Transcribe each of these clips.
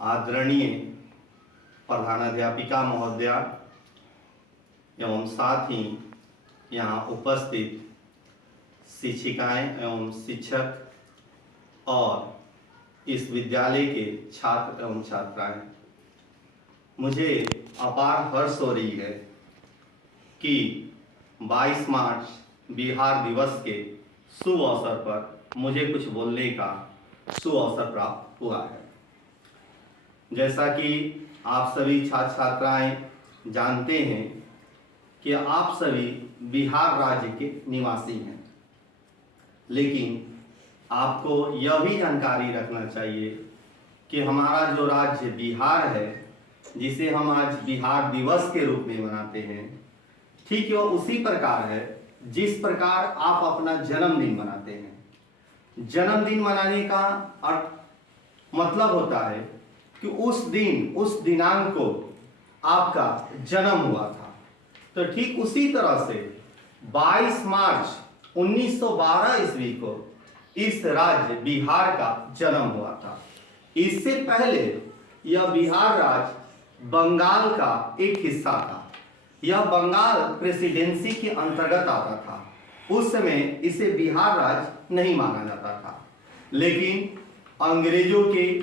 आदरणीय प्रधानाध्यापिका महोदया एवं साथ ही यहाँ उपस्थित शिक्षिकाएं एवं शिक्षक और इस विद्यालय के छात्र एवं छात्राएं, मुझे अपार हर्ष हो रही है कि 22 मार्च बिहार दिवस के शुभ अवसर पर मुझे कुछ बोलने का शुभ अवसर प्राप्त हुआ है। जैसा कि आप सभी छात्र छात्राएं जानते हैं कि आप सभी बिहार राज्य के निवासी हैं, लेकिन आपको यह भी जानकारी रखना चाहिए कि हमारा जो राज्य बिहार है, जिसे हम आज बिहार दिवस के रूप में मनाते हैं, ठीक वह उसी प्रकार है जिस प्रकार आप अपना जन्मदिन मनाते हैं। जन्मदिन मनाने का अर्थ मतलब होता है कि उस दिन, उस दिनांक को आपका जन्म हुआ था। तो ठीक उसी तरह से 22 मार्च 1912 ईस्वी को इस राज्य बिहार का जन्म हुआ था। इससे पहले यह बिहार राज्य बंगाल का एक हिस्सा था। यह बंगाल प्रेसिडेंसी के अंतर्गत आता था। उस समय इसे बिहार राज्य नहीं माना जाता था, लेकिन अंग्रेजों के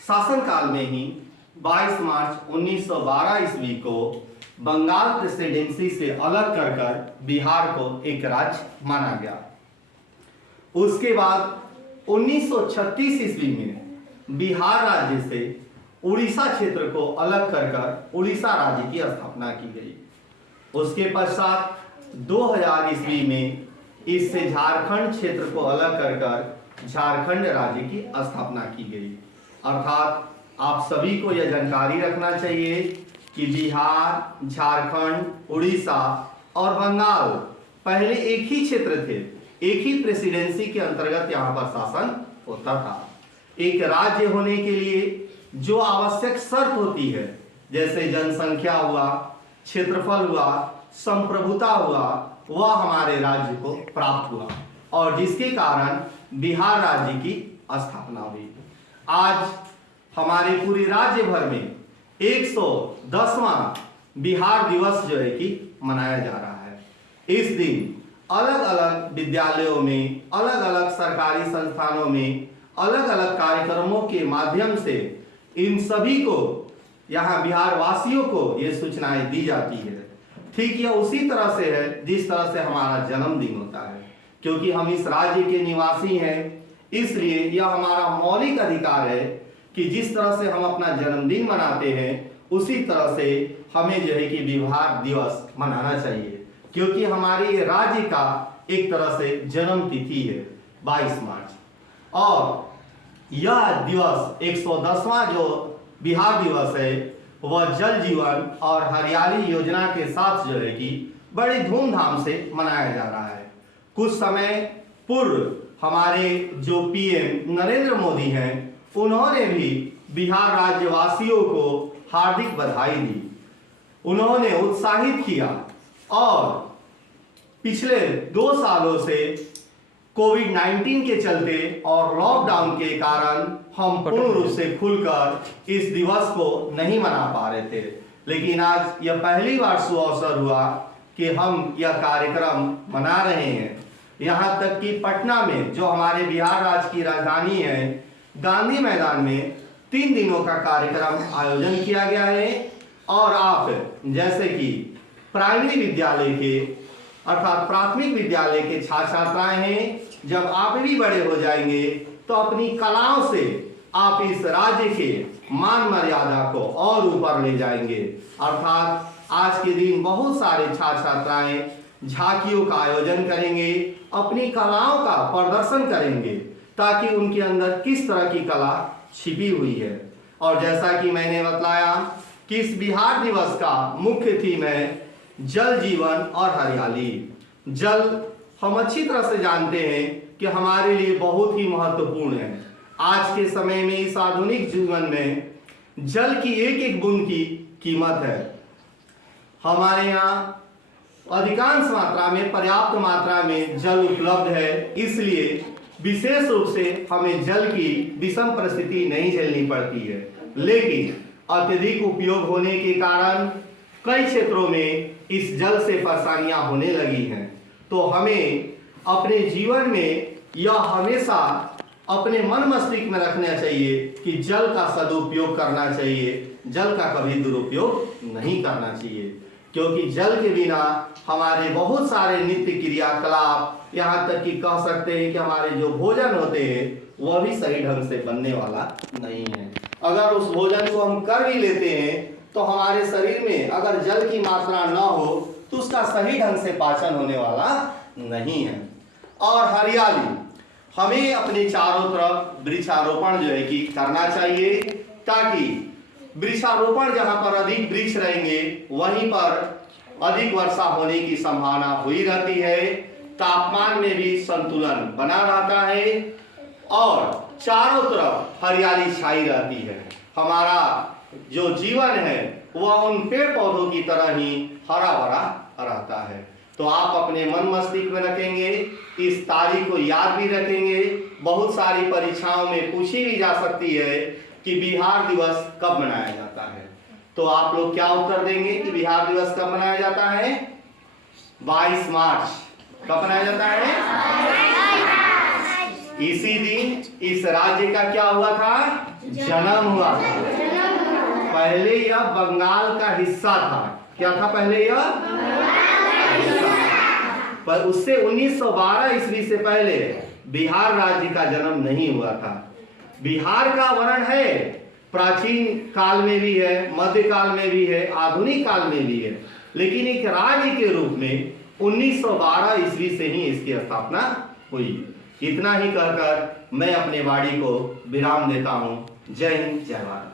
शासनकाल में ही 22 मार्च 1912 ईस्वी को बंगाल प्रेसिडेंसी से अलग कर बिहार को एक राज्य माना गया। उसके बाद 1936 ईस्वी में बिहार राज्य से उड़ीसा क्षेत्र को अलग कर उड़ीसा राज्य की स्थापना की गई। उसके पश्चात 2000 ईस्वी में इससे झारखंड क्षेत्र को अलग कर झारखंड राज्य की स्थापना की गई। अर्थात आप सभी को यह जानकारी रखना चाहिए कि बिहार, झारखंड, उड़ीसा और बंगाल पहले एक ही क्षेत्र थे, एक ही प्रेसिडेंसी के अंतर्गत यहाँ पर शासन होता था। एक राज्य होने के लिए जो आवश्यक शर्त होती है, जैसे जनसंख्या हुआ, क्षेत्रफल हुआ, संप्रभुता हुआ, वह हमारे राज्य को प्राप्त हुआ और जिसके कारण बिहार राज्य की स्थापना हुई। आज हमारे पूरे राज्य भर में 110वां बिहार दिवस जो है कि मनाया जा रहा है। इस दिन अलग अलग विद्यालयों में, अलग अलग सरकारी संस्थानों में अलग अलग कार्यक्रमों के माध्यम से इन सभी को, यहाँ बिहार वासियों को ये सूचनाएं दी जाती है। ठीक यह उसी तरह से है जिस तरह से हमारा जन्मदिन होता है। क्योंकि हम इस राज्य के निवासी हैं, इसलिए यह हमारा मौलिक अधिकार है कि जिस तरह से हम अपना जन्मदिन मनाते हैं, उसी तरह से हमें जो है कि बिहार दिवस मनाना चाहिए। क्योंकि हमारे राज्य का एक तरह से जन्म तिथि है 22 मार्च, और यह दिवस 110वां जो बिहार दिवस है वह जल जीवन और हरियाली योजना के साथ जो है कि बड़ी धूमधाम से मनाया जा रहा है। कुछ समय पूर्व हमारे जो पीएम नरेंद्र मोदी हैं, उन्होंने भी बिहार राज्यवासियों को हार्दिक बधाई दी। उन्होंने उत्साहित किया और पिछले 2 सालों से कोविड-19 के चलते और लॉकडाउन के कारण हम पूर्ण रूप से खुलकर इस दिवस को नहीं मना पा रहे थे, लेकिन आज यह पहली बार सुअवसर हुआ कि हम यह कार्यक्रम मना रहे हैं। यहाँ तक कि पटना में, जो हमारे बिहार राज्य की राजधानी है, गांधी मैदान में 3 दिनों का कार्यक्रम आयोजन किया गया है। और आप जैसे कि प्राइमरी विद्यालय के अर्थात प्राथमिक विद्यालय के छात्र छात्राएं हैं, जब आप भी बड़े हो जाएंगे तो अपनी कलाओं से आप इस राज्य के मान मर्यादा को और ऊपर ले जाएंगे। अर्थात आज के दिन बहुत सारे छात्र छात्राएं झांकियों का आयोजन करेंगे, अपनी कलाओं का प्रदर्शन करेंगे, ताकि उनके अंदर किस तरह की कला छिपी हुई है। और जैसा कि मैंने बतलाया कि इस बिहार दिवस का मुख्य थीम है जल जीवन और हरियाली। जल हम अच्छी तरह से जानते हैं कि हमारे लिए बहुत ही महत्वपूर्ण है। आज के समय में, इस आधुनिक जीवन में जल की एक एक बूंद की कीमत है। हमारे यहाँ अधिकांश मात्रा में, पर्याप्त मात्रा में जल उपलब्ध है, इसलिए विशेष रूप से हमें जल की विषम परिस्थिति नहीं झेलनी पड़ती है, लेकिन अत्यधिक उपयोग होने के कारण कई क्षेत्रों में इस जल से परेशानियां होने लगी हैं। तो हमें अपने जीवन में यह हमेशा अपने मन मस्तिष्क में रखना चाहिए कि जल का सदुपयोग करना चाहिए, जल का कभी दुरुपयोग नहीं करना चाहिए, क्योंकि जल के बिना हमारे बहुत सारे नित्य क्रियाकलाप, यहाँ तक कि कह सकते हैं कि हमारे जो भोजन होते हैं वह भी सही ढंग से बनने वाला नहीं है। अगर उस भोजन को हम कर भी लेते हैं तो हमारे शरीर में अगर जल की मात्रा न हो तो उसका सही ढंग से पाचन होने वाला नहीं है। और हरियाली, हमें अपने चारों तरफ वृक्षारोपण जो है कि करना चाहिए, ताकि वृक्षारोपण जहां पर अधिक वृक्ष रहेंगे वहीं पर अधिक वर्षा होने की संभावना हुई रहती है, तापमान में भी संतुलन बना रहता है और चारों तरफ हरियाली छाई रहती है। हमारा जो जीवन है वह उन पेड़ पौधों की तरह ही हरा भरा रहता है। तो आप अपने मन मस्तिष्क में रखेंगे, इस तारीख को याद भी रखेंगे। बहुत सारी परीक्षाओं में पूछी भी जा सकती है कि बिहार दिवस कब मनाया जाता है, तो आप लोग क्या उत्तर देंगे कि बिहार दिवस कब मनाया जाता है? 22 मार्च। कब मनाया जाता है? इसी दिन इस राज्य का क्या हुआ था? जन्म हुआ था। पहले यह बंगाल का हिस्सा था। क्या था पहले यह? पर उससे 1912 ईस्वी से पहले बिहार राज्य का जन्म नहीं हुआ था। बिहार का वर्णन है, प्राचीन काल में भी है, मध्यकाल में भी है, आधुनिक काल में भी है, लेकिन एक राज्य के रूप में 1912 ईस्वी से ही इसकी स्थापना हुई। इतना ही कहकर मैं अपने वाणी को विराम देता हूँ। जय हिंद, जय भारत।